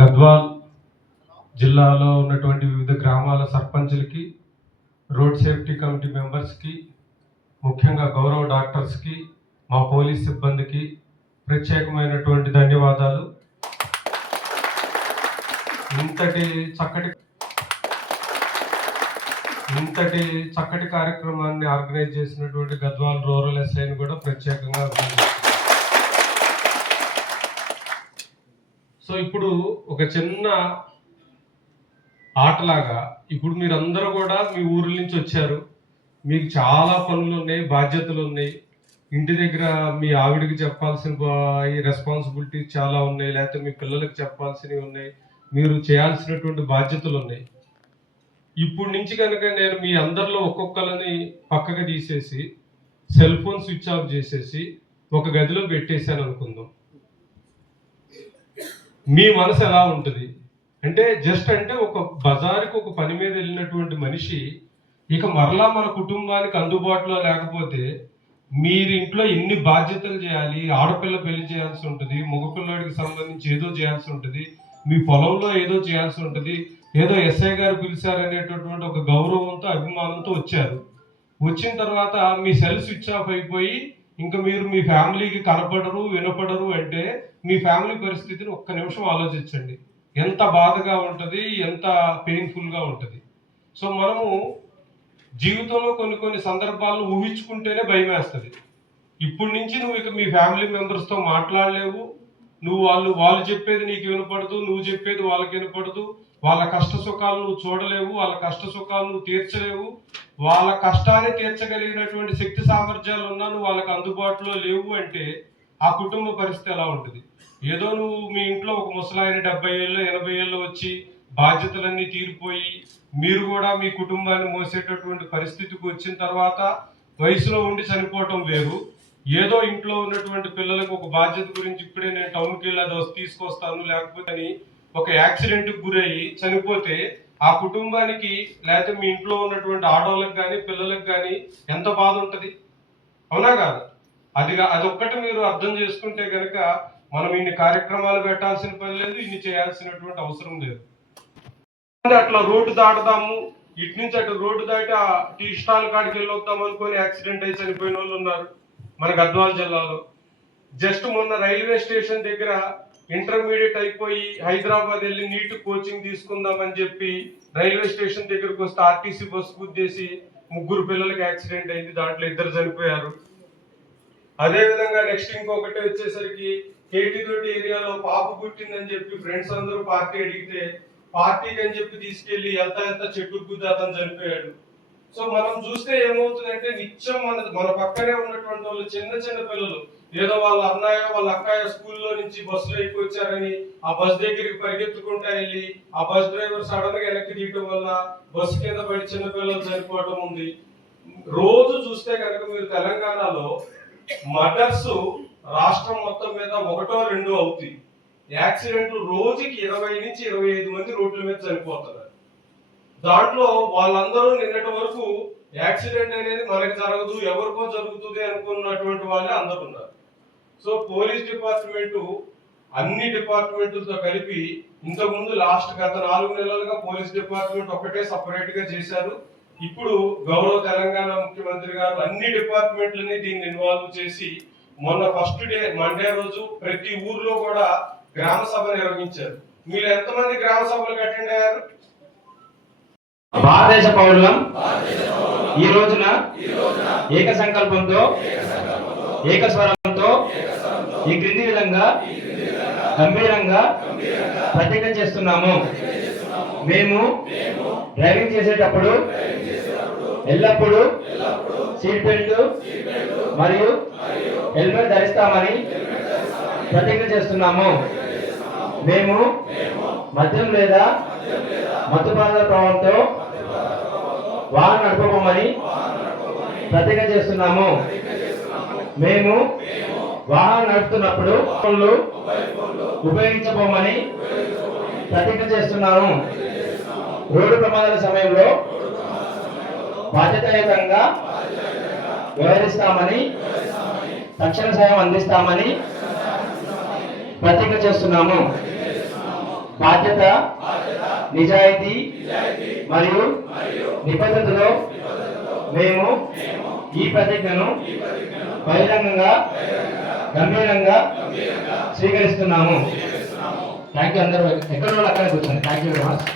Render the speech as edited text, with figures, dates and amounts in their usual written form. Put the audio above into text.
గద్వాల్ జిల్లాలో ఉన్నటువంటి వివిధ గ్రామాల సర్పంచులకి, రోడ్ సేఫ్టీ కమిటీ మెంబర్స్కి, ముఖ్యంగా గౌరవ డాక్టర్స్కి, మా పోలీస్ సిబ్బందికి ప్రత్యేకమైనటువంటి ధన్యవాదాలు. ఇంతటి చక్కటి కార్యక్రమాన్ని ఆర్గనైజ్ చేసినటువంటి గద్వాల్ రూరల్ ఎస్ఐని కూడా ప్రత్యేకంగా సో ఇప్పుడు ఒక చిన్న ఆటలాగా ఇప్పుడు మీరందరూ కూడా మీ ఊర్ల నుంచి వచ్చారు, మీకు చాలా పనులు ఉన్నాయి, బాధ్యతలు ఉన్నాయి, ఇంటి దగ్గర మీ ఆవిడికి చెప్పాల్సిన రెస్పాన్సిబిలిటీస్ చాలా ఉన్నాయి, లేకపోతే మీ పిల్లలకు చెప్పాల్సినవి ఉన్నాయి, మీరు చేయాల్సినటువంటి బాధ్యతలు ఉన్నాయి. ఇప్పుడు నుంచి కనుక నేను మీ అందరిలో ఒక్కొక్కరిని పక్కకు తీసేసి సెల్ ఫోన్ స్విచ్ ఆఫ్ చేసేసి ఒక గదిలో పెట్టేశాను అనుకుందాం, మీ మనసు ఎలా ఉంటుంది అంటే అంటే ఒక బజారుకి ఒక పని మీద వెళ్ళినటువంటి మనిషి ఇక మరలా మన కుటుంబానికి అందుబాటులో లేకపోతే మీరు ఇంట్లో ఎన్ని బాధ్యతలు చేయాలి, ఆడపిల్ల పెళ్లి చేయాల్సి ఉంటుంది, మగపిల్లడికి సంబంధించి ఏదో చేయాల్సి ఉంటుంది, మీ పొలంలో ఏదో చేయాల్సి ఉంటుంది, ఏదో ఎస్ఐ గారు పిలిచారనేటటువంటి ఒక గౌరవంతో అభిమానంతో వచ్చారు. వచ్చిన తర్వాత మీ సెల్ స్విచ్ ఆఫ్ అయిపోయి ఇంకా మీరు మీ ఫ్యామిలీకి కనపడరు వినపడరు అంటే మీ ఫ్యామిలీ పరిస్థితిని ఒక్క నిమిషం ఆలోచించండి, ఎంత బాధగా ఉంటుంది, ఎంత పెయిన్ఫుల్గా ఉంటుంది. సో మనము జీవితంలో కొన్ని సందర్భాలను ఊహించుకుంటేనే భయం వేస్తుంది. ఇప్పటి నుంచి నువ్వు ఇక మీ ఫ్యామిలీ మెంబర్స్తో మాట్లాడలేవు, నువ్వు వాళ్ళు చెప్పేది నీకు వినపడదు, నువ్వు చెప్పేది వాళ్ళకి వినపడదు, వాళ్ళ కష్ట సుఖాలు నువ్వు చూడలేవు, వాళ్ళ కష్ట సుఖాలు నువ్వు తీర్చలేవు, వాళ్ళ కష్టాన్ని తీర్చగలిగినటువంటి శక్తి సామర్థ్యాలు ఉన్నా నువ్వు వాళ్ళకి అందుబాటులో లేవు అంటే ఆ కుటుంబ పరిస్థితి ఎలా ఉంటుంది? ఏదో నువ్వు మీ ఇంట్లో ఒక ముసలాయన 70 ఏళ్ళు 80 ఏళ్ళు వచ్చి బాధ్యతలన్నీ తీరిపోయి మీరు కూడా మీ కుటుంబాన్ని మోసేటటువంటి పరిస్థితికి వచ్చిన తర్వాత వయసులో ఉండి చనిపోవటం వేరు, ఏదో ఇంట్లో ఉన్నటువంటి పిల్లలకు ఒక బాధ్యత గురించి ఇప్పుడే నేను టౌన్కి వెళ్ళి అది తీసుకొస్తాను లేకపోతే అని ఒక యాక్సిడెంట్కి గురయ్యి చనిపోతే ఆ కుటుంబానికి లేకపోతే మీ ఇంట్లో ఉన్నటువంటి ఆడవాళ్ళకి కానీ పిల్లలకు కానీ ఎంత బాధ ఉంటుంది, అవునా కాదు? అదొక్కటి మీరు అర్థం చేసుకుంటే కనుక మనం ఇన్ని కార్యక్రమాలు పెట్టాల్సిన పని లేదు, ఇన్ని చేయాల్సినటువంటి అవసరం లేదు. అట్లా రోడ్డు దాటుదాము, ఇటు నుంచి అటు రోడ్డు దాటి ఆ టీ స్టాల్ కాడికి వెళ్ళొద్దాం అనుకొని యాక్సిడెంట్ అయి చనిపోయిన వాళ్ళు ఉన్నారు మన గద్వాల్ జిల్లాలో. జస్ట్ మొన్న రైల్వే స్టేషన్ దగ్గర ఇంటర్మీడియట్ అయిపోయి హైదరాబాద్ వెళ్ళి నీట్ కోచింగ్ తీసుకుందామని చెప్పి రైల్వే స్టేషన్ దగ్గరకు వస్తే ఆర్టీసీ బస్సు గుద్దేసి 3 పిల్లలకి యాక్సిడెంట్ అయింది, దాంట్లో 2 చనిపోయారు. అదేవిధంగా నెక్స్ట్ ఇంకొకటి వచ్చేసరికి కేటీతోటి ఏరియాలో పాప పుట్టిందని చెప్పి ఫ్రెండ్స్ అందరూ పార్టీ అడిగితే పార్టీకి అని చెప్పి తీసుకెళ్లి వెళ్తా చెట్టు గుద్ది అతను చనిపోయాడు. సో మనం చూస్తే ఏమవుతుందంటే నిత్యం మన పక్కనే ఉన్నటువంటి వాళ్ళు చిన్న పిల్లలు ఏదో వాళ్ళ అన్నయ్య వాళ్ళ అక్కయ్య స్కూల్లో నుంచి బస్సులో ఎక్కువ వచ్చారని ఆ బస్ దగ్గరికి పరిగెత్తుకుంటా వెళ్ళి ఆ బస్ డ్రైవర్ సడన్ గా వెనక్కి తీయటం వల్ల బస్సు కింద పడి చిన్న పిల్లలు చనిపోవటం ఉంది. రోజు చూస్తే కనుక మీరు తెలంగాణలో మర్డర్స్ రాష్ట్రం మొత్తం మీద 1 or 2 అవుతాయి. యాక్సిడెంట్లు రోజుకి 20 నుంచి 25 మంది రోడ్ల మీద చనిపోతున్నారు. దాంట్లో వాళ్ళందరూ నిన్నటి వరకు యాక్సిడెంట్ అనేది మనకి జరగదు ఎవరికో జరుగుతుంది అనుకున్నటువంటి వాళ్ళే అందరూ ఉన్నారు. సో పోలీస్ డిపార్ట్మెంట్ అన్ని డిపార్ట్మెంట్లతో కలిపి ఇంతకుముందు గత 4 నెలలుగా పోలీస్ డిపార్ట్మెంట్ ఒకటే సపరేట్ గా చేశారు. ఇప్పుడు గౌరవ తెలంగాణ ముఖ్యమంత్రి గారు అన్ని డిపార్ట్మెంట్లని దీన్ని ఇన్వాల్వ్ చేసి మొన్న ఫస్ట్ డే మండే రోజు ప్రతి ఊర్లో కూడా గ్రామ సభ నిర్వహించారు. మీరు ఎంతమంది గ్రామ సభలకు అటెండ్ అయ్యారు? భారతదేశ పౌరులం ఈ రోజున ఏక సంకల్పంతో ఏకస్వరంతో ఈ క్రింది విధంగా గంభీరంగా ప్రతిజ్ఞ చేస్తున్నాము. మేము డ్రైవింగ్ చేసేటప్పుడు ఎల్లప్పుడూ సీట్ బెల్ట్ మరియు హెల్మెట్ ధరిస్తామని ప్రతిజ్ఞ చేస్తున్నాము. మేము మద్యం లేదా మత్తు పదార్థాల ప్రభావంతో వాహనం నడపబోమని ప్రతిజ్ఞ చేస్తున్నాము. మేము వాహనం నడుపుతున్నప్పుడు ఫోన్లు ఉపయోగించబోమని ప్రతిజ్ఞ చేస్తున్నాము. రోడ్డు ప్రమాదాల సమయంలో బాధ్యతాయుతంగా వ్యవహరిస్తామని తక్షణ సాయం అందిస్తామని ప్రతిజ్ఞ చేస్తున్నాము. బాధ్యత, నిజాయితీ మరియు నిబద్ధతలో మేము ఈ ప్రతిజ్ఞను బహిరంగంగా గంభీరంగా స్వీకరిస్తున్నాము. Thank you. అందరూ ఎక్కడ అక్కడ కూర్చోండి. Thank you very much.